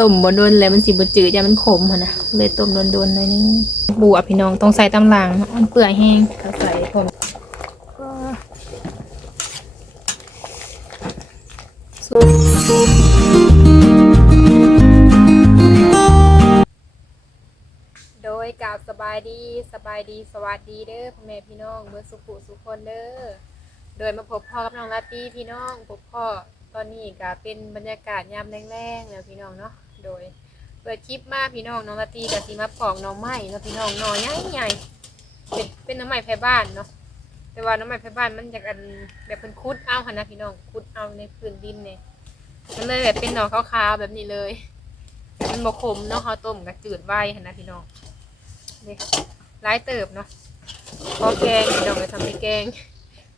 ต้มบ่โดนแล้วมันสิบจืดอย่ามันขมหนะเลยต้มโดนๆหน่อยนึงบัวพี่น้องต้องใส่ตำลางมันเปื่อยแห้งถ้าใส่พร้อมโดยกล่าวสบายดีสบายดีสวัสดีเด้อพ่อแม่พี่น้องเมื่อสุขุสุขคนเด้อโดยมาพบพ่อกับน้องลาตี้พี่น้องพบพ่อตอนนี้ก็เป็นบรรยากาศยามแรงๆแล้วพี่น้องเนาะ โดยเปิดคลิปมาพี่น้องน้องลาตีกับสีมาปอกน้องไม้เนาะพี่น้องน่อใหญ่ๆเป็นเป็นน้องไม้ไผ่บ้านเนาะแต่ว่าน้องไม้ไผ่บ้านมันจากอันแบบเป็นคุดเอาค่ะนะพี่น้องคุดเอาในพื้นดินเนี่ยมันเลยแบบเป็นหน่อขาวๆแบบนี้เลยมันบกขมเนาะเขาต้มกับจืดไว้ค่ะนะพี่น้องนี่ร้ายเติบเนาะพอแกงพี่น้องจะทำเป็นแกง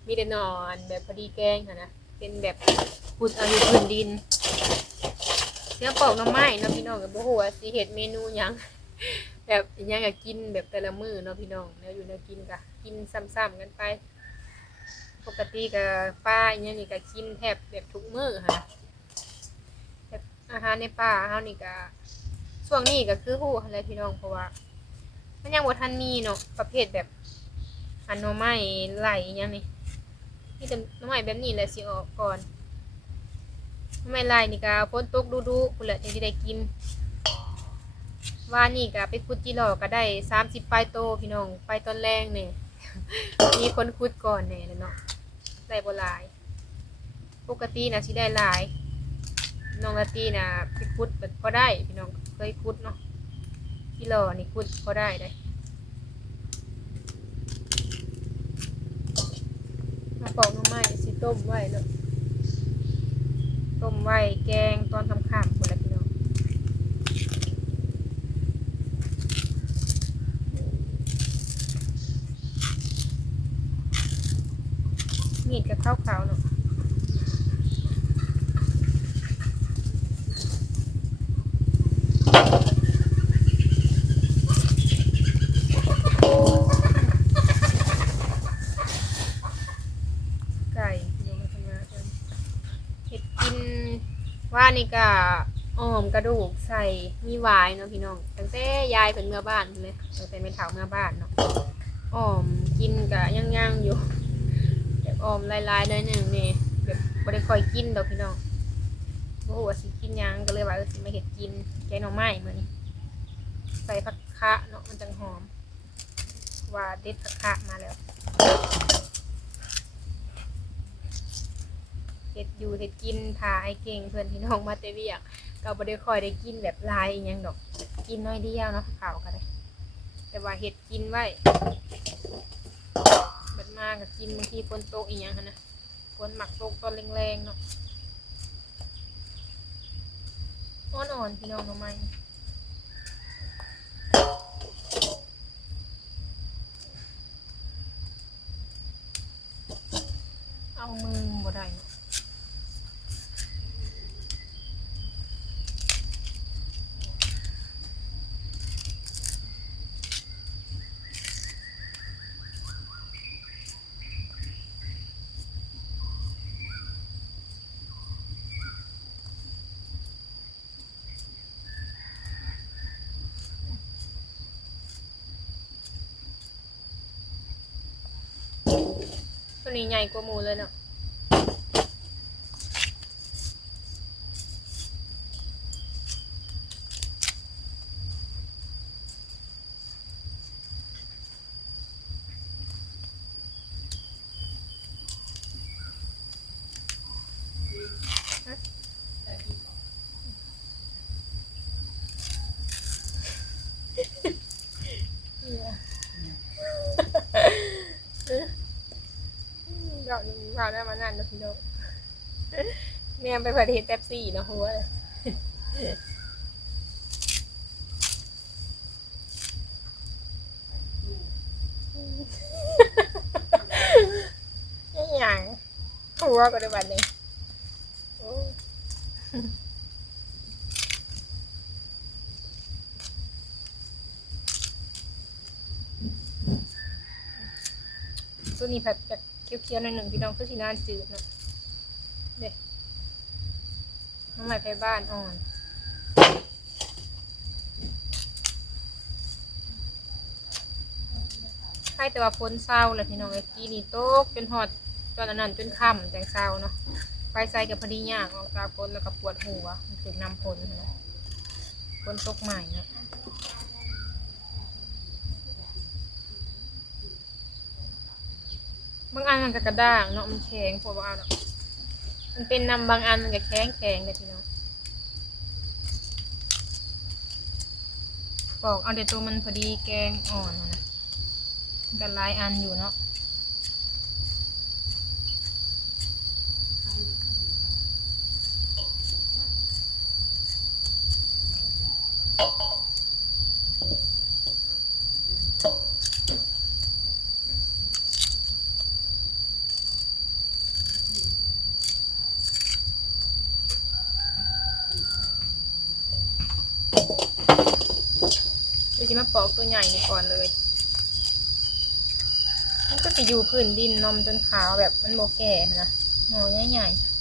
มีแต่นอนแบบพอดีแกงค่ะนะเป็นแบบพุดเอาอยู่พื้นดิน เสียงปอกหน้ำไม้เนาะพี่น้องกับโบหัวาสีเห็ดเมนูหยัง แบบอิหยังอยากกินแบบแต่ละมื้อเนาะพี่น้องแนวอยู่แนวกินกะกินซ้ำๆกันไป ปกติกับป้าอิหยังนี่ก็กินแทบแบบทุกมื้อค่ะแบบอาหารในป่าเฮานี่ก็ช่วงนี้ก็คือฮู้อะไรพี่น้องเพราะว่า มันยังบ่ทันมีเนาะประเภทแบบอันหน่อไม้ไหลอิหยังนี่นี่จะน้ำใหม่แบบนี้แหละสิออกก่อน น้ำใหม่ลายนี่ก็พ้นตกดูดูคุณแหละจะได้กินว่านี่ก็ไปคุดจีหลอกก็ได้สามสิบปลายโตพี่น้องไปตอนแรกเนี่ยมีคนคุดก่อนเนี่ยเนาะได้บ่หลาย ปกตินะสิได้หลาย น้องละตีนะไปคุดแบบพอได้พี่น้องเคยคุดเนาะจีหลอนี่คุดพอได้ได้มาปอกน้ำไม้สิต้มไว้เนาะ ต้มไว้แกงตอนทำข้ามคนละพี่น้องมีดกับข้าวขาวเนาะไก่โยมมาทำงานกันเห็ดกินว่า นี่ก็อ้อมกระดูกใส่มีหวายเนาะพี่น้องตั้งแต่ยายเป็นเมื่อบ้านเลยตั้งแต่เป็นเถาเมื่อบ้านเนาะอ้อมกินกะย่างๆอยู่แบบอ้อมลายๆหน่อยหนึ่งนี่แบบบ่ได้ค่อยกินดอกพี่น้องโอ้โหว่าสิกินยังก็เลยว่าเออสิมาเห็ดกินแกงหน่อไม้มื้อนี้ใส่ผักคะเนาะมันจังหอม ว่าเด็ดผักคะมาแล้ว็ดอยู่เห็ดกินทาไอ้เก่งเพื่อนพี่น้องมาเตเวียกก็บ่ได้ค่อยได้กินแบบหลายอหยังดอก กินน้อยเดียวเนาะข่าวก็ได้ แต่ว่าเห็ดกินไว้บัดมาก็กินบางทีฝนตกอีหยังหั้นนะฝนหมักตกตอนแรงๆเนาะอ่อนๆพี่น้องทำไมเอามือบ่ได้เนาะ ตัว นี้ใหญ่กว่าหมูเลยเนาะ เดี๋ยวนึงเราได้มานานนะพี่น้องเนี่ยไปประเทศแป๊บซี่นะหัวเลยยังหยังหัวก็ได้วันนึงโอ้ตัวนี้แบบแขียวหนหนึ่งพี่น้องคือสีน้านจืดเนาะเด็กน้ำใหม่ไปบ้านอ่อนใช่แต่ว่าฝนเศร้าแหละพี่น้องไอ้กี้นี่โต๊กจนหอดจนอันนั้นจนค่ำแตงเศร้าเนาะไปใส่กับพอดียากออกตาพ้นแล้วก็ปวดหัวถึงนำฝนนะฝนตกใหม่เนาะ บางอันมันก็กระด้างเนาะมันแข็งพวกว่าเนาะมันเป็นนำบางอันมันก็แข็งแข็งเลยพี่น้องปอกเอาแต่ตัวมันพอดีแกงอ่อนนะกันหลายอันอยู่เนาะเดี๋ยวจะมา ปอกตัวใหญ่นี่ก่อนเลย มันก็จะอยู่พื้นดินนมจนขาวแบบมันโมแก่นะงอใหญ่ๆ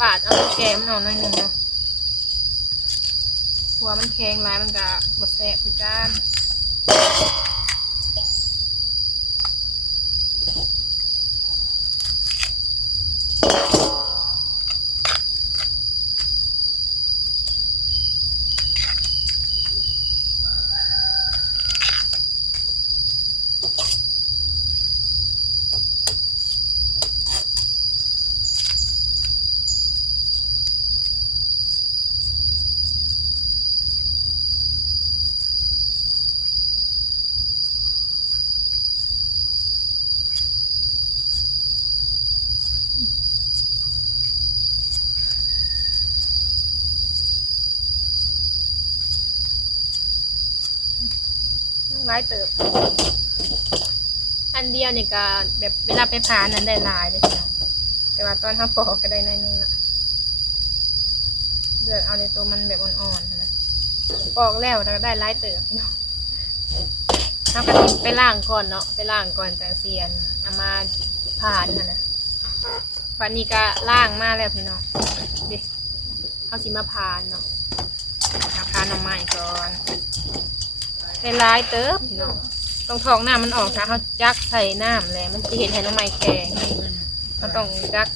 ปาดเอาแก่มันออกหน่อยหนึ่งเนาะ มันแข็งร้ายมันก็บดแสบคือกัน ยังร้ายเติบ อันเดียวนี่ก็แบบเวลาไปผ่านนั้นได้หลายเลยพี่น้องแต่ว่าตอนทำปอกก็ได้น้อยนึงละเลือกเอาในตัวมันแบบอ่อนๆนะปอกแล้วแล้วก็ได้หลายเติบพี่น้องเราก็สิไปล่างก่อนเนาะไปล่างก่อนแต่เสียนเอามาผ่านค่ะนะวันนี้ก็ล่างมาแล้วพี่น้องเด็กเขาสิมาผ่านเนาะมาผ่านหน่อไม้ก่อนเป็นลายเติบ พี่น้องต้องทองน้ำมันออกถ้าเขาจักใส่น้ำเลยมันจะเห็นให้น้ำมันแข็งเขาต้องจัก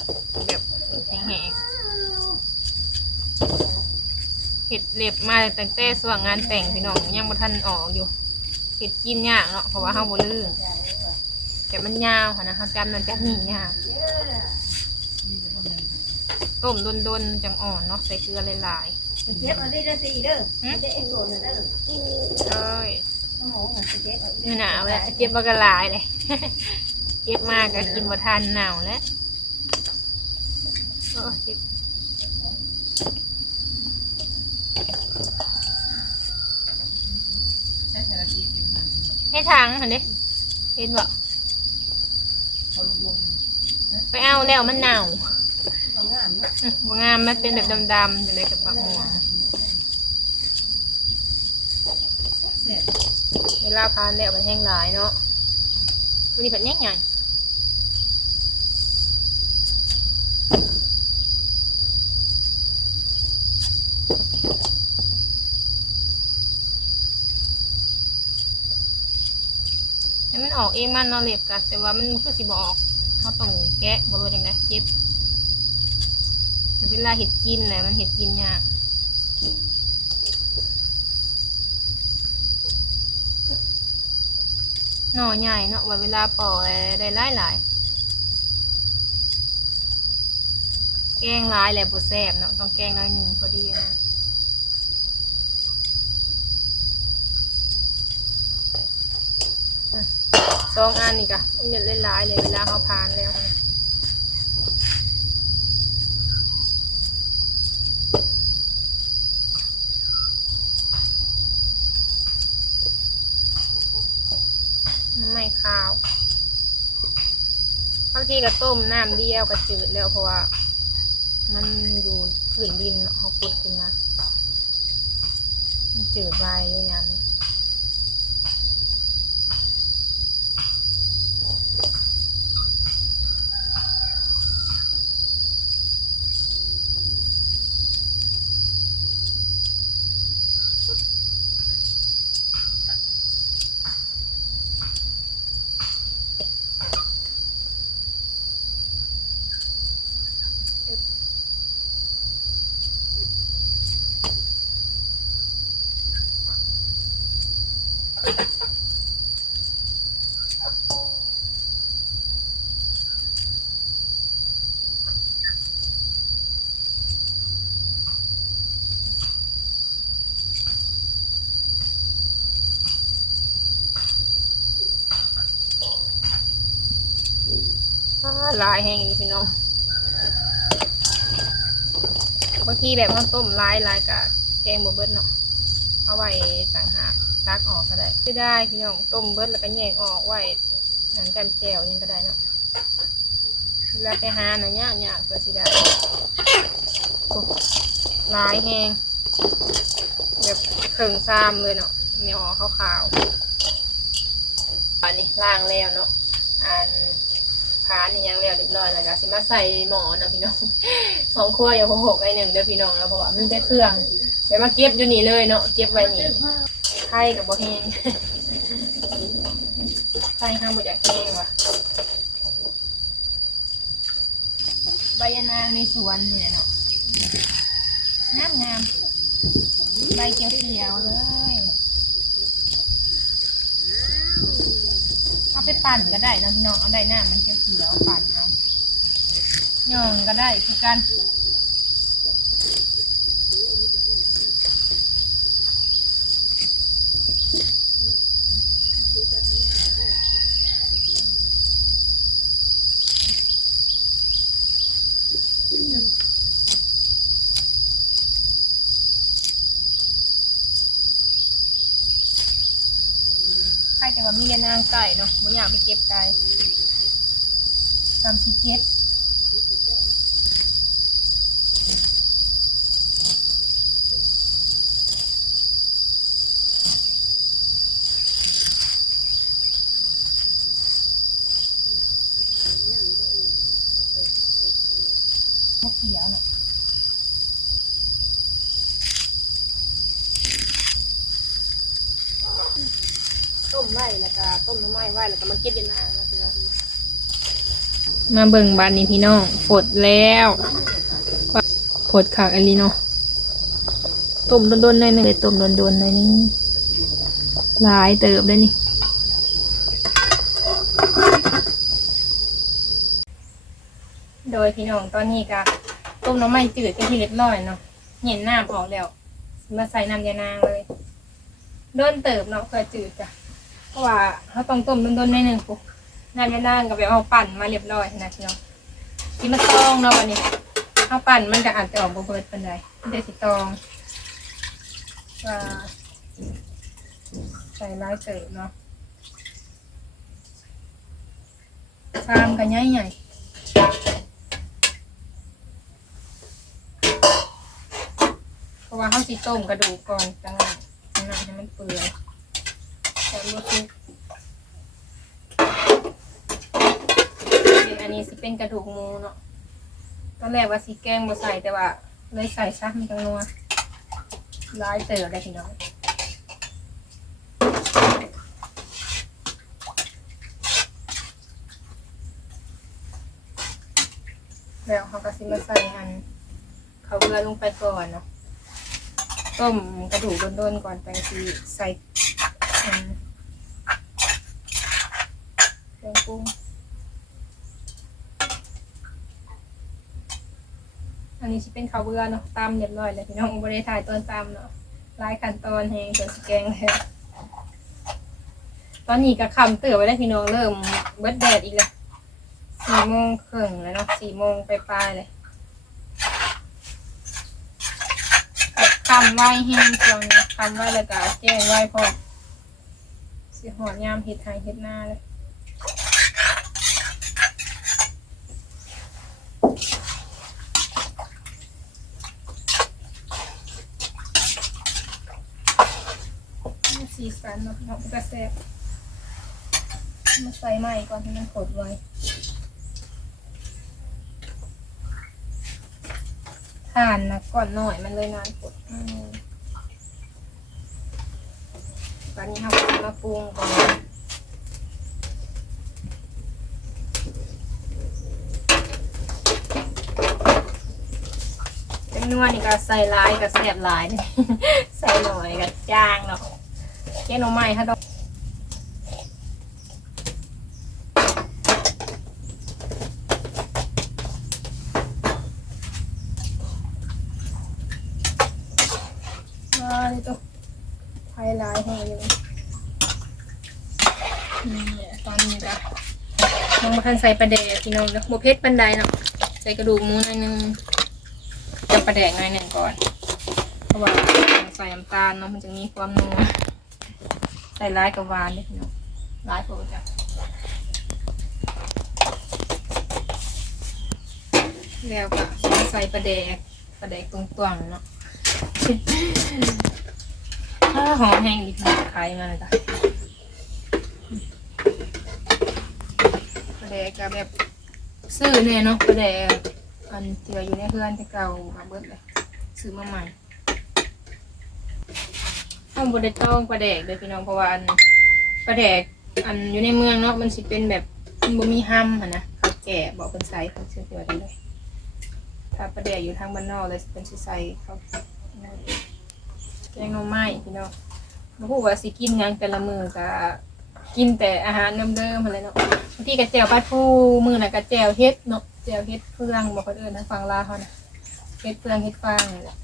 แบบแห้งๆเห็ดเล็บมาตั้งแต่ส่วงงานแต่งพี่น้องยังบ่ทันออกอยู่เห็ดกินยากเนาะเพราะว่าเฮาบ่ลื่นแต่มันยาวค่ะนะเขาจำมันจะหนียากต้มดนๆจังอ่อนเนาะใส่เกลือหลายเจ็บเอาได้ละสี่เด้อไม่ได้เอ็งโดนเด้อๆเอ้ยโอ้โหเจ็บเอานี่หนาวแล้วเก็บมากระลายเลยเก็บมากก็กินบ่ทันหนาวแล้วโอ้ยเจ็บให้ทางหันดิเห็นบ่ไปเอาแล้วมันหนาวของงามเนาะอื้อบ่งามมันเป็นแบบดำๆอยู่ในกระบะหัว เวลาพานแล้วมันแห้งหลายเนาะตัวนี้ผัดแยกใหญ่ให้มันออกเองมันเนาะเล็บกะแต่ว่ามันคือสิบออกเขาต้องแกะบรู้จังไดเจ็บเวลาเห็ดกินแหละมันเห็ดกินยาก หน่อใหญ่เนาะว่าเวลาปอกอะไรได้หลายหลายแกงลายแหละบ่แซ่บเนาะต้องแกงน้อยหนึ่งพอดีนะสองอันนี่กะมันจะหลายเลยเวลาเขาพานแล้วนะน้ำไม่ขาว ทีก็ต้มน้ำเดียวก็จืดแล้วเพราะว่า มันอยู่ผืนดินเนาะเขาขุดขึ้นมามันจืดไวอยู่อย่างนี้ ลายแห้งนี่พี่น้องบางทีแบบข้าวต้มลายลายกับแกงบเบิดเนาะเอาไว้ต่างหากตักออกก็ได้ก็ได้พี่น้องต้มเบิดแล้วก็แยกออกไว้หนังกันแจวยังก็ได้เนาะเวลาไปหาเนาะยากยากตัวสิได้ลายแห้งแบบเข่งซ้ำเลยเนาะเหนียวออขาวๆอันนี้ล่างแล้วเนาะอันานี่ยังแล้วเรียบร้อยแล้วก็สิมาใส่หมอนะพี่น้องสองครัวอย่างหกไอหนึ่งเด้อพี่น้องแล้วเพราะว่ามันได้เครื่องเดี๋ยวมาเก็บอยู่นี่เลยเนาะเก็บไว้นี่ไข่กับบ่แห้งไข่ห้ามบ่อยากแห้งว่ะใบยะนางในสวนนี่เนาะงามงามใบเขียวๆเลย เอาไปปั่นก็ได้นะพี่น้องเอาได้หน้ามันเขียวๆปั่นเอาย่องก็ได้คือการครแต่ว่ามียา นางไก่เนาะไม่อยากไปเก็บไก่สามสีเก็ดมะเขียวเนาะต้มไว้แล้วก็ต้มน้ำไม้ไว้แล้วก็มาเก็บยานางแล้วพี่น้อง มาเบิ่งบานนี้พี่น้องฝดแล้วฝดขากอันนี้เนาะต้มโดนๆหน่อยหนึงเลยต้มโดนๆหน่อยหนึงหลายเติบเลยนี่โดยพี่น้องตอนนี้ก็ต้มน้ำไมันจืดเป็นที่เรียบร้อยเนาะเห็นน้ำออกแล้วมาใส่น้ำยานางเลยโดนเติบเนาะเพื่อจืดจ้ะเพราะว่าเขาต้องต้มโดนๆหน่อยหนึงปุ๊บ น้ำยานางก็ไปเอาปั่นมาเรียบร้อยนะพี่น้องที่มาตองเนาะวันนี้เอาปั่นมันก็อาจจะออกบ่เบิดปานใดเดี๋ยวสิตองว่าใส่ร้ายเติบเนาะชามก็ใหญ่ใหญ่เพราะว่าเขาสิต้มกระดูกก่อนจังหวะจังหวะให้มันเปื่อยแต่ลูกซุกอั นี้สิเป็นกระดูกหมูเนาะตอนแรกว่าสีแกงบ่ใส่แต่ว่าเลยใส่ซักมันจังนัวร้ายเติบได้พี่น้องแล้วเขาก็สิมาใส่อัน เขาเกลือลงไปก่อนเนาะต้มกระดูกโดนๆก่อนไปสิใส่เครื่องปรุง อันนี้สิเป็นข้าวเบื่อเนาะตำเรียบร้อยเลยพี่น้องบริถ่ายตอนตำเนาะหลายขั้นตอนแหงจนสแกงเลยตอนนี้ก็คำเตือไว้แล้วพี่น้องเริ่มเบิดแดดอีกแล้วสี่โมงครึ่งแล้วเนาะสี่โมงไปปลายเลยคำไหวแห้งจังคำไหวแล้วก็แจ้งไหวพอสิหอดยามเห็ดไทยเห็ดหน้าเลย สีสันเนาะเนาะกระแซบมาใส่ใหม่ก่อนที่มันขดไว้ทานนะก่อนหน่อยมันเลยนานกดตอนนี้เราก็มาปรุงก่อนเป็นวนี่ก็ใส่ลายกับแสบลาย ใส่หน่อยกับจางเนาะ แกงน่อไม่ค่ะดอกมาดิตัวไฟลายแห้งอยู่นี่ตอนนี้จ้ะน้องมาทันใส่ประแดกพี่น้องนะโมเพชรปันไดเนาะใส่กระดูกหมูหน่อยนึงจับประแดกหน่อยหนึ่งก่อนเพราะว่าใส่น้ำตาลเนาะมันจะมีความนัว ใส่ร้ายกับวานเลยพี่น้องร้ายปกติแล้วก็ใส่ปลาแดกปลาแดกตรงๆเนาะถ้าหอมแห้งดีค่ะขายมาเลยจ้ะประเดกกับแบบซื้อเนี่ยเนาะประเดกอันเจืออยู่ในเพื่อนที่เก่ามาเบิดเลยซื้อมาใหม่ บไดต้องประเดกเลยพี่น้องเพราะว่าอันประเดกอันอยู่ในเมืองเนาะมันสิเป็นแบบมันบ่มีห้ำอะนะเขาแก่บอกเป็นไซส์เขาเชื่อตัวได้เลยถ้าประเดกอยู่ทางบ้านนอกเลยเป็นสิไซส์เขาแกงหน่อไม้พี่น้องบ่ฮู้ว่าสิกินหยังแต่ละมื้อก็กินแต่อาหารเดิมๆหั่นแหละเนาะบางทีก็แจ่วปลาทูมือน่ะก็แจ่วเฮ็ดเนาะแจ่วเฮ็ดเฟืองบ่คนอื่นทางฝั่งลาเขานะเฮ็ดเฟืองเฮ็ดฟางนี่แหละ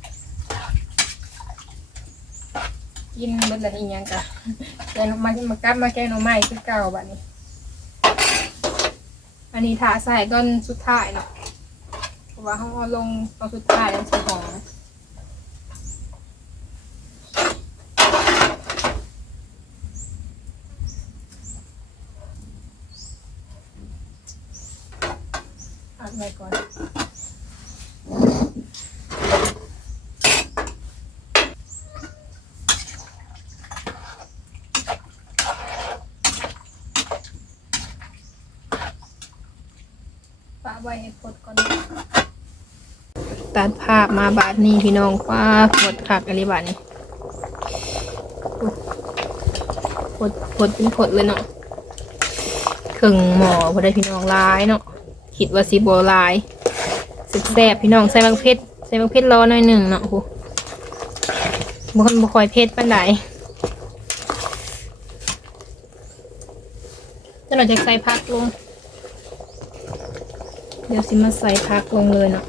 กินเบิดละอีหยังก็แกงหน่อไม้มากลับมาแกงหน่อไม้คือเก่าบัดนี้ อันนี้ถาใส่ตอนสุดท้ายเนาะเพราะว่าเฮาเอาลงตอนสุดท้ายแล้วสิหอมอัดไว้ก่อน ไว้ให้พดก่อนตัดภาพมาบาทนี้พี่น้องป้าพดคักอะไรบาทนี้พดพดเป็นพดเลยเนาะครึ่งหมอพอได้พี่น้องหลายเนาะคิดว่าสีโบหลายสแซ่บพี่น้องใส่บางเพชรใส่บางเพชรรอหน่อยหนึ่งเนาะโอ้โหบางคนบ่คอยเพชรปานใดจะเราจะใส่พักลง เดี๋ยวสิมาใส่พักลงเลยเนาะ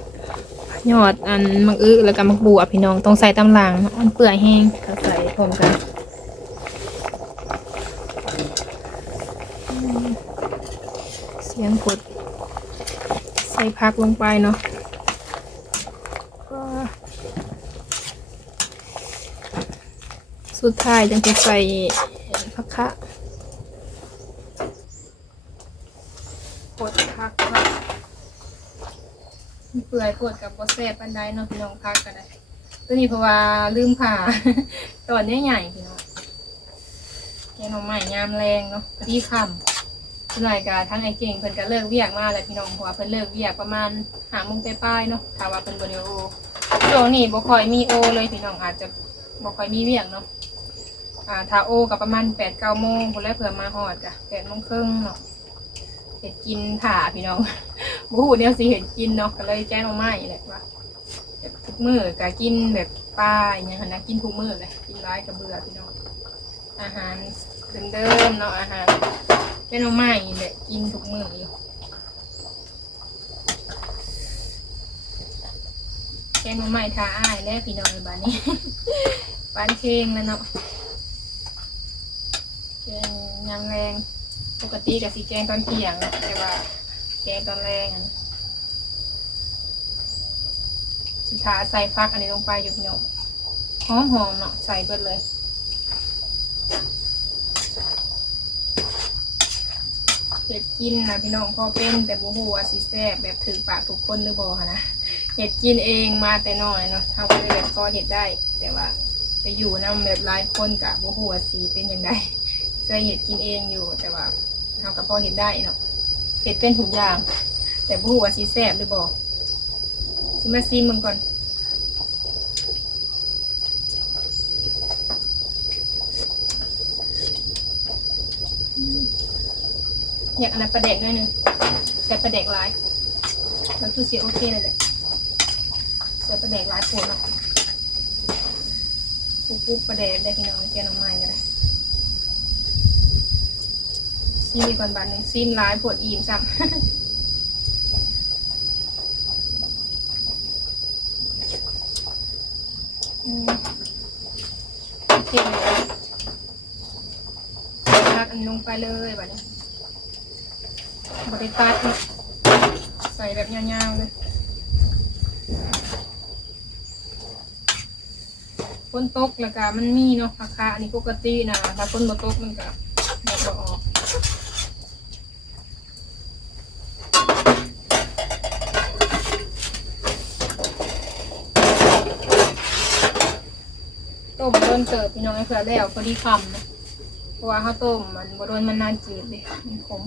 ยอดอันมักอื้อแล้วก็มักบัวพี่น้องต้องใส่ตำลังเนาะมันเปื่อยแห้งก็ใส่พร้อมกันเสียงกดใส่พักลงไปเนาะสุดท้ายจังจะใส่ผักคะกดพักค่ะ เปื่อยกดกับบอแซ่บปันไดเนาะพี่น้องพักกันได้ตัวนี้เพราะว่าลืมผ่าตอนนี้ใหญ่พี่น้องแกงหน่อไม้ยามแรงเนาะพอดีคำคุณนายกาทั้งไอเก่งเพิ่นก็เลิกเวียกมาแล้วพี่น้องเพราะว่าเพิ่นเลิกเวียกประมาณหาโมงปลายๆเนาะถ้าว่าเพิ่นบ่ได้โอช่วงนี้บ่ค่อยมีโอเลยพี่น้องอาจจะบ่ค่อยมีเวียกเนาะอ่าถ้าโอก็ประมาณ8 9โมงพุ่นแล้วเผื่อมาฮอดก็8โมงครึ่งเนาะ เฮ็ดกินถ่าพี่น้องบ่ฮู้แนวสิเฮ็ดกินเนาะก็เลยแจ้งออกมาอีกแหละว่าแบบทุกมื้อก็กินแบบปลาอหยังหั้นนะกินทุกมื้อเลยกินหลายก็เบื่อพี่น้อง อาหารเดิมๆเนาะอาหารเป็นเอาไม้นี่แหละกินทุกมื้ออยู่แกงหน่อไม้ทาอ้ายแล้วพี่น้องบ้านนี้ปานเค้งแล้วเนาะแกงยำแรง ปกติกับสีแกงตอนเที่ยงนะแต่ว่าแกงตอนแรงอันสุดท้าใส่ฟักอันนี้ลงไปอยู่พี่น้องหอมๆเนาะใส่เบิดเลยเห็ดกินนะพี่น้องพ่อเป็นแต่บูฮูว่าสิแซ่บแบบถึงปากทุกคนหรือบ่คะนะเห็ดกินเองมาแต่น้อยเนาะเท่าก็เลยแบบก็เห็ดได้ แต่ว่าไปอยู่นํแบบหลายคนกับบูฮูว่าสีเป็นยังไงเคยเห็ดกินเองอยู่แต่ว่า เท่ากับพ่อเห็ดได้เนาะเห็ดเป็นทุกอย่าง แต่บูฮูว่าสีแซ่บหรือบ่สิมาซีมึงก่อนอยากอันนั้นประเด็กหน่อยนึงแต่ประเด็กหลายมันคือเสียโอเคเลยแหละใส่ประเด็กหลายปวดเนาะปุ๊บปุ๊บประเด็กได้พี่น้องแกน้องไม้ก็ได้ ซีมไปก่อนบาทหนึ่งซีมหลายปวดอิ่มซ้ำเค็มเลยพักอันลงไปเลยแบบนี้บริตัดใส่แบบยาวๆเลยฝนตกแล้วก็มันมีเนาะราคาอันนี้ปกตินะถ้าฝนบ่ตกมันก็แบบบ่ออก ต้มโดนเติบพี่น้องไอ้เผื่อแล้วพอดีคำนะเพราะว่าข้าวต้มมันบโดนมันนานจืดเลยมันขม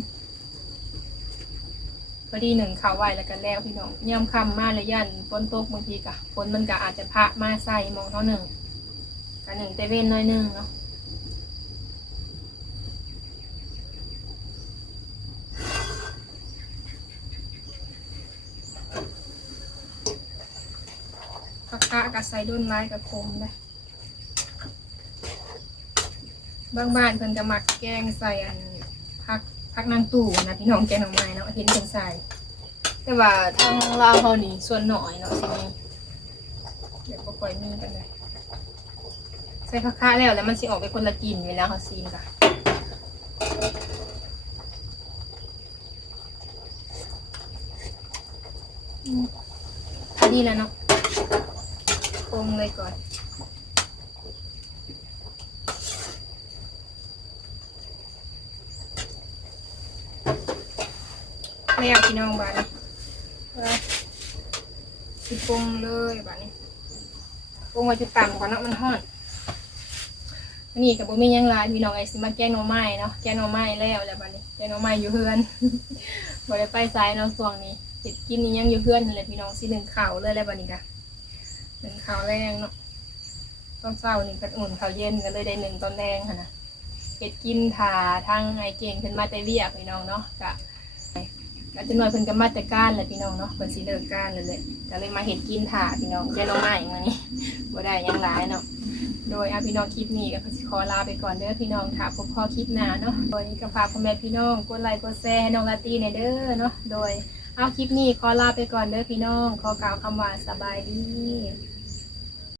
พอดีหนึ่งข้าวไหวแล้วกันแล้วพี่น้องย่ำคำมาเลยยันฝนตกบางทีกะฝนมันกะอาจจะพระมาใส่มองเท่าหนึ่งกะหนึ่งแต่เว้นน้อยหนึ่งเนาะผักกะกะใส่ด้นไม้กับคมได้ บางบ้านเพิ่นจะมักแกงใส่อันพักพักนางตู่นะพี่น้องแกงหน่อไม้เนาะเห็นเพิ่นใส่ แต่ว่าทางลาวเฮานี่ส่วนหน่อยเนาะสิมีเดี๋ยวบ่ค่อยมีกันเลยใส่ผักคะแล้วแล้วมันสิออกไปคนละกลิ่นเวลาเฮาซีนกะอืมพอดีแล้วเนาะปรุงเลยก่อน แล้วพี่ น้องบ้านนี้ว่าสิปรุงเลยบ้านนี้ปรุงไว้จุดต่ำก่อนเนาะมันฮ้อนนี่กับบุมีหยังลายพี่น้องไอ้สิมาแกงหน่อไม้เนาะแกงหน่อไม้แล้วแล้วบ้านนี้แกงหน่อไม้อยู่เฮือนบ่ได้ไปไสายเนาะช่วงนี้เห็ดกินนี่ยังอยู่เฮือนนั่นแหละพี่น้องสิหนึ่งข่าวเลยแล้วบ้านนี้กะหนึ่งข่าวแรงเนาะตอนเช้านี่ก็อุ่นข่าวเย็นก็เลยได้หนึ่งตอนแรงค่ะนะเห็ดกินถาทั้งไอเก่งขึ้นมาแต่เวียกพี่น้องเนาะกะ ก็จะน้อยเพิ่นก็มาแต่ก้านแหละพี่น้องเนาะเพิ่นสิเลิกก้านเลยแหละก็เลยมาเฮ็ดกินถ่าพี่น้องแกน้องใหม่มานี่บ่ได้หยังหลายเนาะโดยอาพี่น้องคลิปนี้ก็ขอลาไปก่อนเด้อพี่น้องถ้าพบพอคลิปหน้าเนาะโดยก็ฝากพ่อแม่พี่น้องกดไลค์กดแชร์ให้น้องลาตีในเด้อเนาะโดยเอาคลิปนี้ขอลาไปก่อนเด้อพี่น้องขอกล่าวคำว่าสบายดี